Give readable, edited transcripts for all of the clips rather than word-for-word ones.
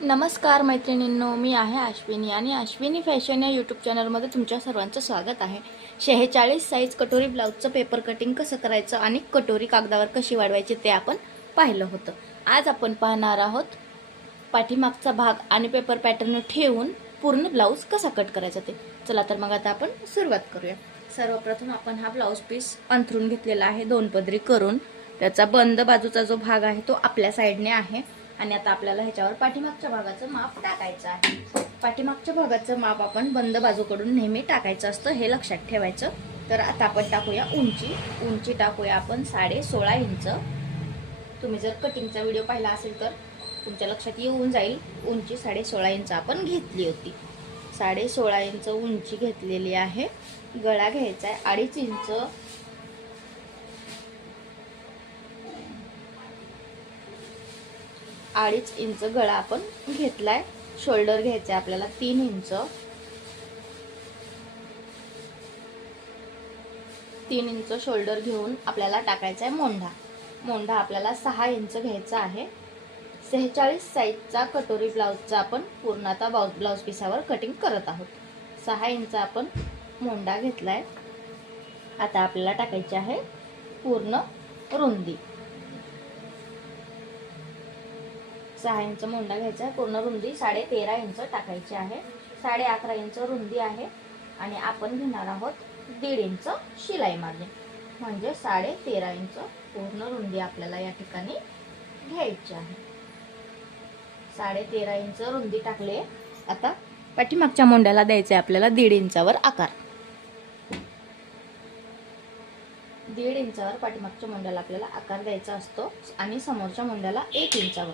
नमस्कार मैत्रिणींनो, मी आहे अश्विनी आणि अश्विनी फॅशन या यूट्यूब चॅनलमध्ये तुमच्या सर्वांचं स्वागत आहे. 46 साईज कटोरी ब्लाऊजचं पेपर कटिंग कसं करायचं आणि कटोरी कागदावर कशी वाढवायची ते आपण पाहिलं होतं. आज आपण पाहणार आहोत पाठीमागचा भाग आणि पेपर पॅटर्न ठेवून पूर्ण ब्लाऊज कसा कट करायचा ते. चला तर मग आता आपण सुरुवात करूया. सर्वप्रथम आपण हा ब्लाऊज पीस अंथरून घेतलेला आहे 2 पदरी करून. त्याचा बंद बाजूचा जो भाग आहे तो आपल्या साईडने आहे आणि आता आपल्याला ह्याच्यावर पाठीमागच्या भागाचं माप टाकायचं आहे. पाठीमागच्या भागाचं माप आपण बंद बाजूकडून नेहमी टाकायचं असतं, हे लक्षात ठेवायचं. तर आता आपण टाकूया उंची टाकूया आपण 16.5 इंच. तुम्ही जर कटिंगचा व्हिडिओ पाहिला असेल तर तुमच्या लक्षात येऊन जाईल. उंची 16.5 इंच आपण घेतली होती. 16.5 इंच उंची घेतलेली आहे. गळा घ्यायचा आहे 2.5 इंच. 2.5 इंच गळा आपण घेतलाय. शोल्डर घ्यायचे आपल्याला 3 इंच. 3 इंच शोल्डर घेऊन आपल्याला टाकायचा आहे मोंढा आपल्याला 6 इंच घ्यायचा आहे. 46 साईजचा कटोरी ब्लाऊजचा आपण पूर्ण आता ब्लाऊज पिसावर कटिंग करत आहोत. 6 इंच आपण मोंढा घेतलाय. आता आपल्याला टाकायची आहे पूर्ण रुंदी. 6 इंच मोंढा घ्यायचा आहे. पूर्ण रुंदी 13.5 इंच टाकायची आहे. 11.5 इंच रुंदी आहे आणि आपण घेणार आहोत 1.5 इंच शिलाई मार्जिन, म्हणजे 13.5 इंच पूर्ण रुंदी आपल्याला या ठिकाणी घ्यायची आहे. 13.5 इंच रुंदी टाकले. आता पाठीमागच्या मोंढ्याला द्यायचे आपल्याला 1.5 इंचावर आकार. 1.5 इंचावर पाठीमागच्या मोंढ्याला आपल्याला आकार द्यायचा असतो आणि समोरच्या मोंढ्याला 1 इंचावर.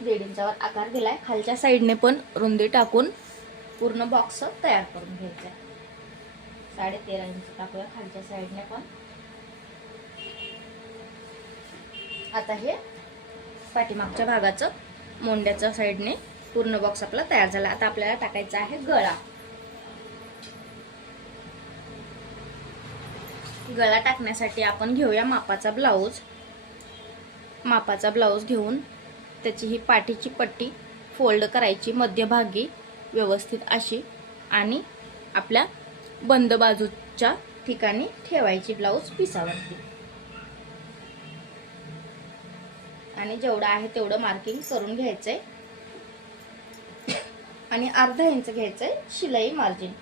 1.5 इंचावर आकार दिलाय. खालच्या साईडने पण रुंदी टाकून पूर्ण बॉक्स तयार करून घ्यायचा आहे. 13.5 इंच टाकूया खालच्या साईडने पण. आता हे पाठीमागच्या भागाचं मोंढ्याच्या साईडने पूर्ण बॉक्स आपला तयार झाला. आता आपल्याला टाकायचा आहे गळा. गळा टाकण्यासाठी आपण घेऊया मापाचा ब्लाऊज घेऊन त्याची ही पाठीची पट्टी फोल्ड करायची मध्यभागी व्यवस्थित अशी आणि आपल्या बंद बाजूच्या ठिकाणी ठेवायची ब्लाऊज पिसावरती आणि जेवढं आहे तेवढं मार्किंग करून घ्यायचंय आणि 1/2 इंच घ्यायचंय शिलाई मार्जिन,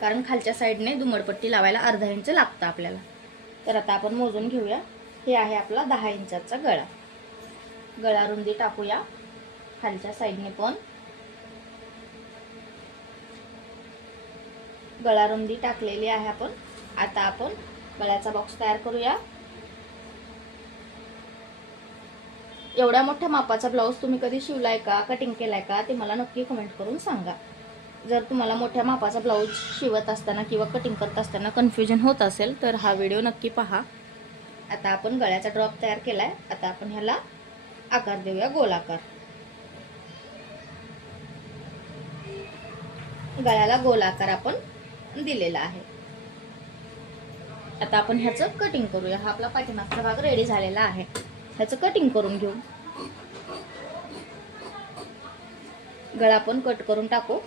कारण खालच्या साईडने दुमडपट्टी लावायला 1/2 इंच लागतं आपल्याला. तर आता आपण मोजून घेऊया. हे आहे आपला 10 इंचाचा गळा रुंदी टाकूया खालच्या साईडने पण. गळा रुंदी टाकलेली आहे आपण. आता आपण गळ्याचा बॉक्स तयार करूया. एवढ्या मोठ्या मापाचा ब्लाऊज तुम्ही कधी शिवलाय का, कटिंग केलाय का, ते मला नक्की कमेंट करून सांगा. जर तुम्हाला मोठ्या मापाचा ब्लाऊज शिवत असताना किंवा कटिंग करत असताना कन्फ्युजन होत असेल तर हा व्हिडिओ नक्की पहा. आता आपण गळ्याचा ड्रॉप तयार केलाय. आता आपण ह्याला आकार देऊया गोलाकार. गळ्याला गोल आकार आपण दिलेला आहे. आता आपण ह्याचं कटिंग करूया. हा आपला पाठीमागचा भाग रेडी झालेला आहे. ह्याचं कटिंग करून घेऊ. गळा आपण कट करून टाकू.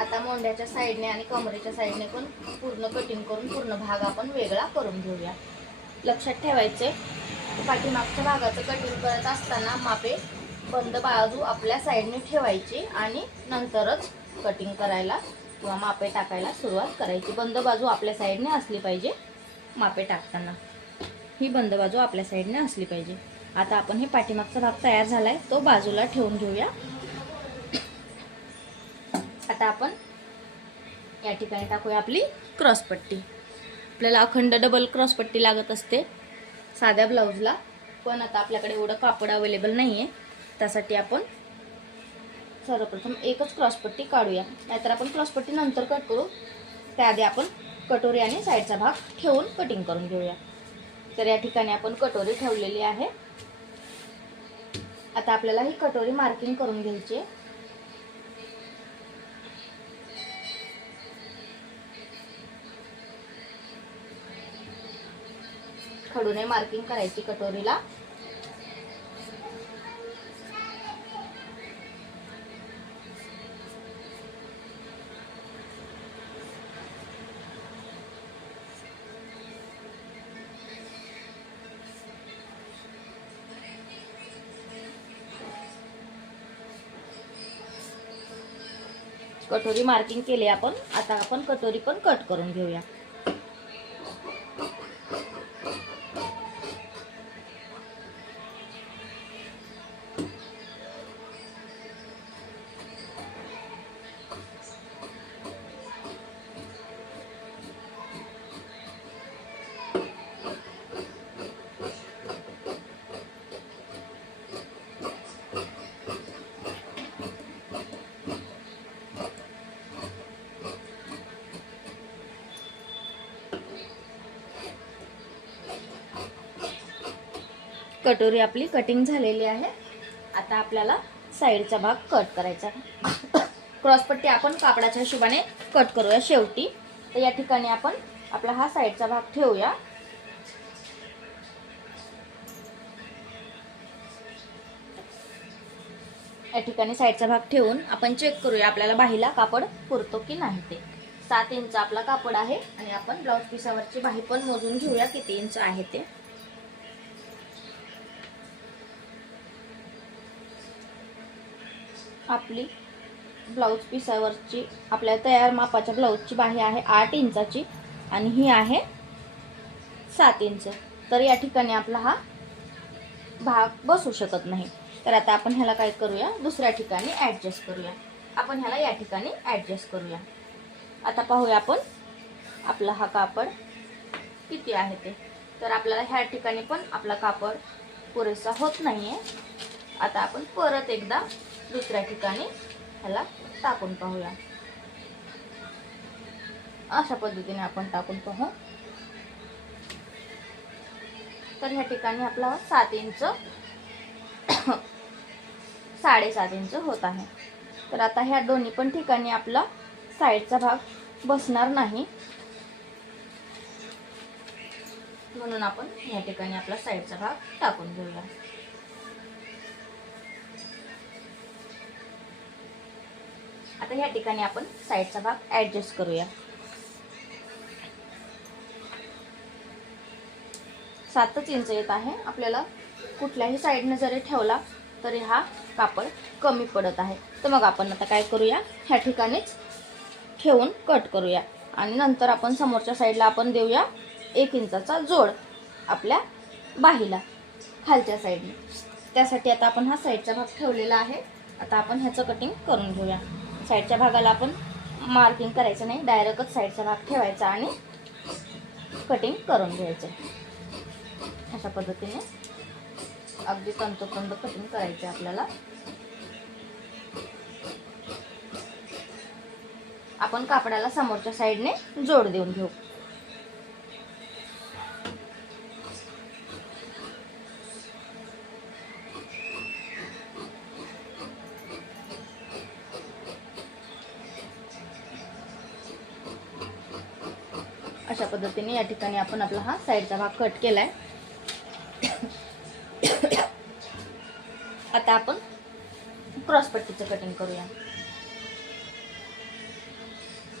आता मोंढ्याच्या साईडने आणि कमरेच्या साईडने पण पूर्ण कटिंग करून पूर्ण भाग आपण वेगळा करून घेऊया. लक्षात ठेवायचे, पाठीमागच्या भागाचं कटिंग करत असताना मापे बंद बाजू आपल्या साईडने ठेवायची आणि नंतरच कटिंग करायला किंवा मापे टाकायला सुरुवात करायची. बंद बाजू आपल्या साईडने असली पाहिजे. मापे टाकताना ही बंद बाजू आपल्या साईडने असली पाहिजे. आता आपण हे पाठीमागचा भाग तयार झालाय तो बाजूला ठेवून घेऊया. आता आपण या ठिकाणी टाकूया आपली क्रॉसपट्टी. आपल्याला अखंड डबल क्रॉसपट्टी लागत असते साध्या ब्लाऊजला, पण आता आपल्याकडे एवढं कापड अवेलेबल नाहीये. त्यासाठी आपण सर्वप्रथम एकच क्रॉसपट्टी काढूया, नाहीतर आपण क्रॉसपट्टी नंतर कट करू. त्याआधी आपण कटोरी आणि साईडचा भाग ठेवून कटिंग करून घेऊया. तर या ठिकाणी आपण कटोरी ठेवलेली आहे. आता आपल्याला ही कटोरी मार्किंग करून घ्यायची आहे. खडूने मार्किंग करायची कटोरीला. कटोरी मार्किंग केली आपण. आता आपण कटोरी पण कट करून घेऊया. कटोरी आपली कटिंग झालेली आहे. आता आपल्याला साईडचा भाग कट करायचा आहे. क्रॉसपट्टी आपण कापडाच्या हिशोबाने कट करूया शेवटी. तर या ठिकाणी आपण आपला हा साईडचा भाग ठेवूया. या ठिकाणी साईडचा भाग ठेवून आपण चेक करूया आपल्याला बाहीला कापड पुरतो की नाही ते. 7 इंच आपला कापड आहे आणि आपण ब्लाउज पिसावरची बाही पण मोजून घेऊया किती इंच आहे ते. आपली ब्लाउज पिसावरची आपल्या तयार मापाच्या ब्लाउजची बाही आहे 8 इंचाची आणि ही आहे 7 इंच. तर या ठिकाणी आपला हा भाग बसू शकत नाही. तर आता आपण ह्याला काय करूया, दुसऱ्या ठिकाणी ॲडजस्ट करूया. आपण ह्याला या ठिकाणी ॲडजस्ट करूया. आता पाहूया आपण आपला हा कापड किती आहे ते. तर आपल्याला ह्या ठिकाणी पण आपला कापड पुरेसा होत नाहीये. आता आपण परत एकदा दुसऱ्या ठिकाणी ह्याला टाकून पाहूया. अशा पद्धतीने आपण टाकून पाहू. तर ह्या ठिकाणी आपला 7 इंच 7.5 इंच होत आहे. तर आता ह्या दोन्ही पण ठिकाणी आपला साईडचा भाग बसणार नाही, म्हणून आपण ह्या ठिकाणी आपला साईडचा भाग टाकून घेऊया. आता ह्या ठिकाणी आपण साईडचा भाग ॲडजस्ट करूया. 7 इंच येत आहे. आपल्याला कुठल्याही साईडने जरी ठेवला तरी हा कापड कमी पडत आहे. तर मग आपण आता काय करूया, ह्या ठिकाणीच ठेवून कट करूया आणि नंतर आपण समोरच्या साईडला आपण देऊया 1 इंचाचा जोड आपल्या बाहीला खालच्या साईडने. त्यासाठी आता आपण हा साईडचा भाग ठेवलेला आहे. आता आपण ह्याचं कटिंग करून घेऊया. साईडच्या भागाला आपण मार्किंग करायचं नाही, डायरेक्टच साईडचा भाग ठेवायचा आणि कटिंग करून घ्यायचं. अशा पद्धतीने अगदी तंतोतंत कटिंग करायचे आपल्याला. आपण कापडाला समोरच्या साईडने जोड देऊन घेऊ. अशा पद्धतीने या ठिकाणी आपण आपला हा साईडचा भाग कट केलाय. आता आपण क्रॉसपट्टीचं कटिंग करूया.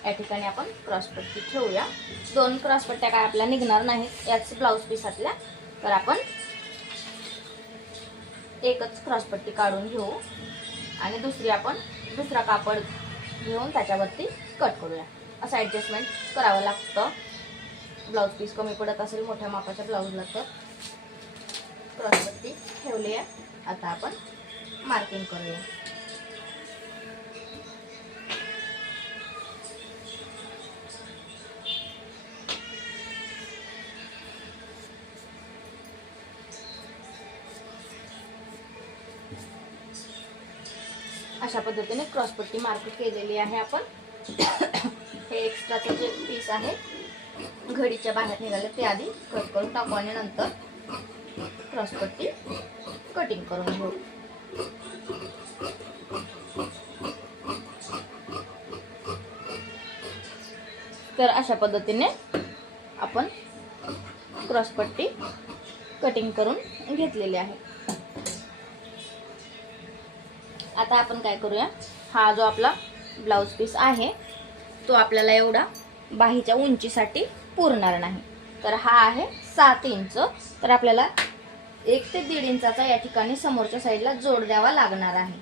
या ठिकाणी आपण क्रॉसपट्टी ठेवूया. 2 क्रॉसपट्ट्या काय आपल्या निघणार नाहीत याच ब्लाउज पीसातल्या. तर आपण एकच क्रॉसपट्टी काढून घेऊ आणि दुसरा कापड घेऊन त्याच्यावरती कट करूया. असं ॲडजस्टमेंट करावं लागतं. ब्लाउज पीस कमी पडत असेल मोठ्या मापाच्या ब्लाउजला तर. क्रॉसपट्टी ठेवली आहे. आता आपण मार्किंग करूया. अशा पद्धतीने क्रॉसपट्टी मार्क केलेली आहे आपण. हे एक्स्ट्राचं जे पीस आहे घडीच्या बाहेर निघाले ते आधी कट करून टाकू आणि नंतर क्रॉसपट्टी कटिंग करून घेऊ. तर अशा पद्धतीने आपण क्रॉसपट्टी कटिंग करून घेतलेली आहे. आता आपण काय करूया, हा जो आपला ब्लाउज पीस आहे तो आपल्याला एवढा बाहीच्या उंचीसाठी पुरणार नाही. तर हा आहे 7 इंच. तर आपल्याला 1 ते 1.5 इंचाचा या ठिकाणी समोरच्या साईडला जोड द्यावा लागणार आहे.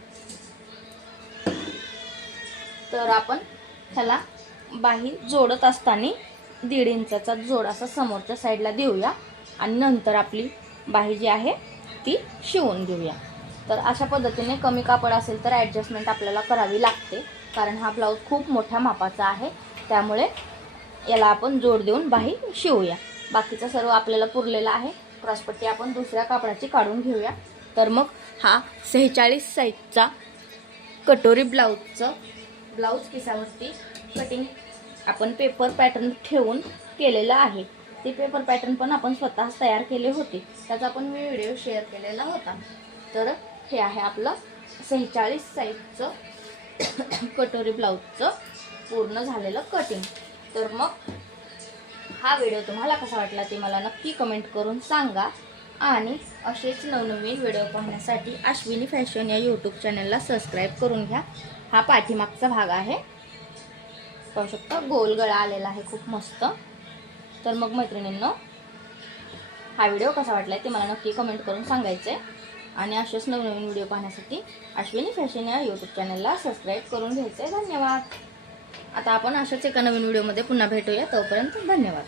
तर आपण ह्याला बाही जोडत असताना 1.5 इंचाचा जोड असा समोरच्या साईडला देऊया आणि नंतर आपली बाही जी आहे ती शिवून घेऊया. तर अशा पद्धतीने कमी कापड असेल तर ॲडजस्टमेंट आपल्याला करावी लागते, कारण हा ब्लाऊज खूप मोठ्या मापाचा आहे. त्यामुळे याला आपण जोड देऊन बाही शिवूया. बाकीचा सर्व आपल्याला पुरलेला आहे. क्रॉसपट्टी आपण दुसऱ्या कापडाची काढून घेऊया. तर मग हा 46 साईजचा कटोरी ब्लाऊज पिसावरती कटिंग आपण पेपर पॅटर्न ठेवून केलेलं आहे. ते पेपर पॅटर्न पण आपण स्वतःच तयार केले होते, त्याचा पण मी व्हिडिओ शेअर केलेला होता. तर हे आहे आपलं 46 साईजचं कटोरी ब्लाऊजचं पूर्ण झालेलं कटिंग. तर मग हा व्हिडिओ तुम्हाला कसा वाटला ते मला नक्की कमेंट करून सांगा. आणि असेच नवनवीन व्हिडिओ पाहण्यासाठी अश्विनी फॅशन या यूट्यूब चॅनलला सबस्क्राईब करून घ्या. हा पाठीमागचा भाग आहे, पाहू शकता गोल गळा आलेला आहे, खूप मस्त. तर मग मैत्रिणींनो, हा व्हिडिओ कसा वाटला ते मला नक्की कमेंट करून सांगायचं आहे. आणि असेच नवनवीन व्हिडिओ पाहण्यासाठी अश्विनी फॅशन या यूट्यूब चॅनलला सबस्क्राईब करून घ्यायचं आहे. धन्यवाद. आता आपण अशाच एका नवीन व्हिडिओमध्ये पुन्हा भेटूया. तोपर्यंत धन्यवाद.